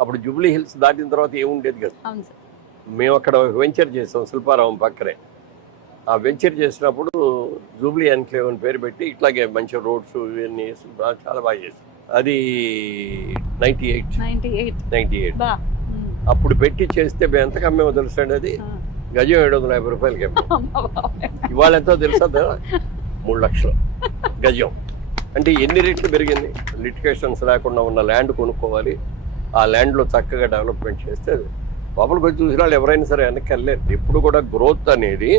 అప్పుడు Jubilee hills దాటిన తర్వాత ఏముండేది కదా. అవును సార్. మేము అక్కడ వెంచర్ చేసాం శిల్పారామం పక్కనే. ఆ వెంచర్ చేసినప్పుడు జూబ్లీ ఎన్క్లేవ్ అని పేరు పెట్టి ఇట్లాగే మంచి రోడ్స్ ఇవన్నీ చాలా బాగా చేసాం. అది 98 బా. అప్పుడు పెట్టి చేస్తే మేము ఎంతకు అమ్మేమో తెలుసండి. అది గజం 750 రూపాయలకి అమ్మాం. ఇవాళ ఎంతో తెలుసా? 3 లక్షలు గజం. అంటే ఎన్ని రెట్లు పెరిగింది. లిటిగేషన్స్ లేకుండా ఉన్న ల్యాండ్ కొనుక్కోవాలి, ఆ ల్యాండ్లో చక్కగా డెవలప్మెంట్ చేస్తే లోపలికి వచ్చి చూసిన వాళ్ళు ఎవరైనా సరే వెనక్కి వెళ్ళలేదు. ఎప్పుడు కూడా గ్రోత్ అనేది